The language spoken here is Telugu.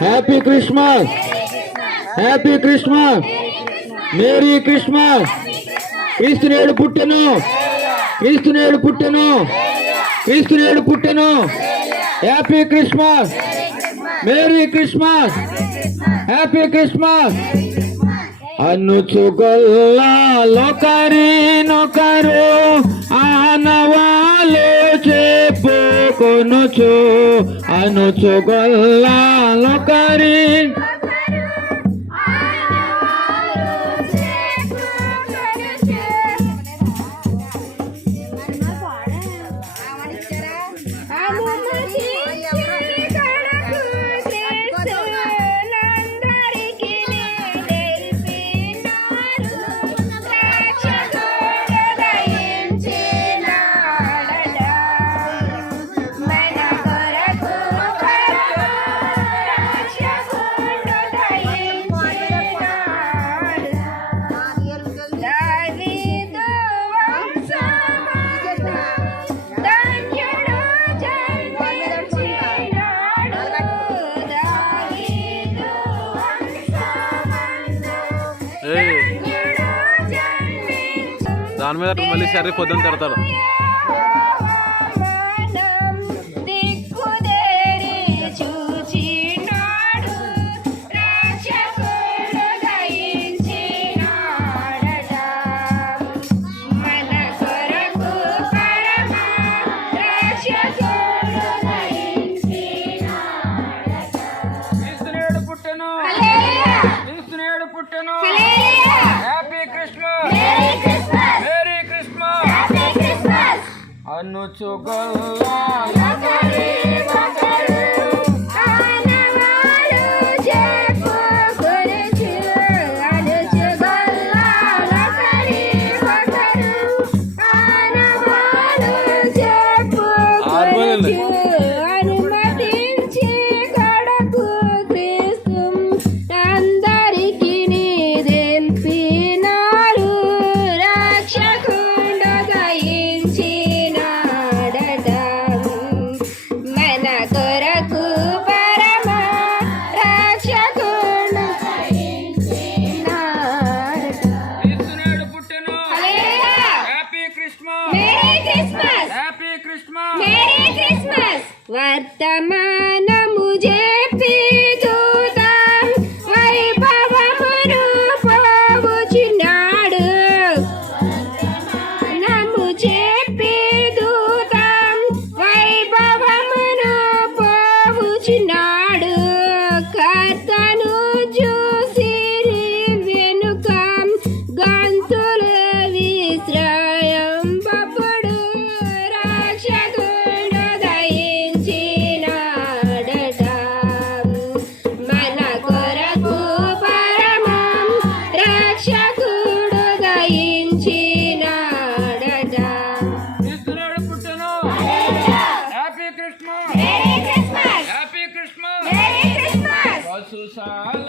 Happy Christmas, happy Christmas, merry Christmas. క్రీస్తునేడు పుట్టెను, క్రీస్తునేడు పుట్టెను, క్రీస్తునేడు పుట్టెను. Happy Christmas, merry Christmas, happy Christmas. అనుచుగొల్లా లోకరి నొకరు ఆనవాలు చెప్పుకొనుచు. అనుచుగొల్లా లోకరి దాని మీద మళ్ళీ సరే పొద్దున తిడతాడు. అనుచుగొల్లా వర్తమానము చెప్పి దూతం వైభవమును పోవుచున్నాడు. నము చెప్పి దూతం వైభవమును పోవుచున్నాడు. కర్తను చూసి వెనుక గంతులు విశ్రయం పప్పుడు Susan.